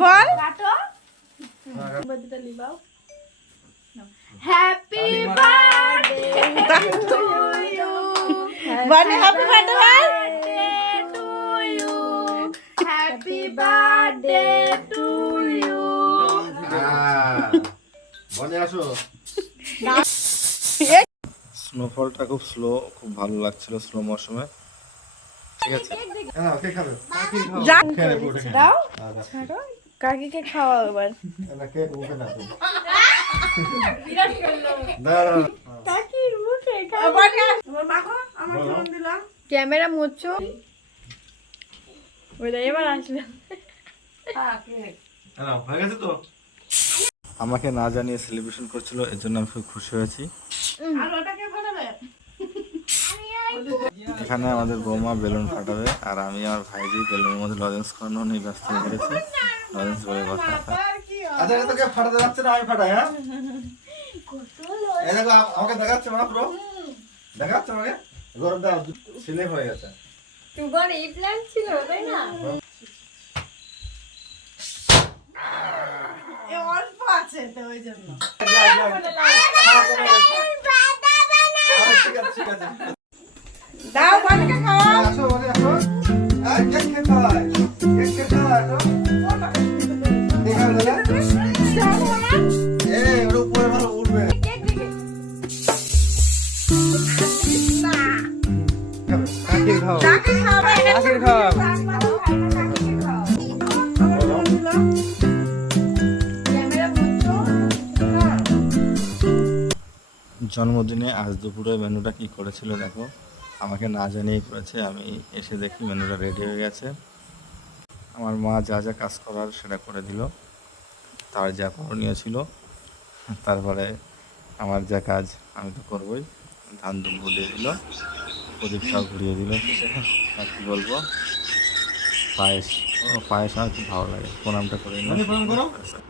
Ball. Happy birthday to you বলে happy birthday to you happy birthday to you বনে আসো। স্নোফলটা খুব slow খুব ভালো লাগছিল স্লো মৌসুমে ঠিক আছে। কে খাবে। যা। দাও। কাকিকে খাওয়া এবার না, কে মুখে না তো। দাঁড়া, কাকির মুখে বলো। ক্যামেরা ওই এবার আসলে না, হয়ে গেছে তো। আমাকে না জানিয়ে সেলিব্রেশন করছিল এর জন্য আমি খুব খুশি হয়েছি। এখানে আমাদের বৌমা বেলুন ফাটাবে আর আমি আমার ভাইজি বেলুনের মধ্যে লজেন্স খাওয়ানো নিয়ে ব্যস্ত হয়ে পড়েছি লজেন্স বলে কথা আচ্ছা তোকে ফাটাতে যাচ্ছে না আমি ফাটাই হ্যাঁ? এই দেখো আমাকে দেখাচ্ছে পুরো। দেখাচ্ছে আমাকে? গরমটা সিলে হয়ে গেছে। তোমার এই প্ল্যান ছিল তাই না? অল্প আছে তো ওই জন্য। যা, যা। আরে, ঠিক আছে ঠিক আছে। কাকে খাও কাকে খাওয়াবে কাকে খাও ক্যামেরা মুচ্ছো জন্মদিনে আজ দুপুরে মেনুটা কি করেছিল দেখো? আমাকে না জানিয়েই করেছে আমি এসে দেখি মেনুটা রেডি হয়ে গেছে। আমার মা যা যা কাজ করার সেটা করে দিল। তার যা করণীয় ছিল তারপরে আমার যা কাজ আমি তো করবই ধান দুম্ব দিয়ে দিল। প্রদীপটাও ঘুরিয়ে দিল। আর কি বলব? পায়েস। ও, পায়েস আমার খুব ভালো লাগে। প্রণামটা করে।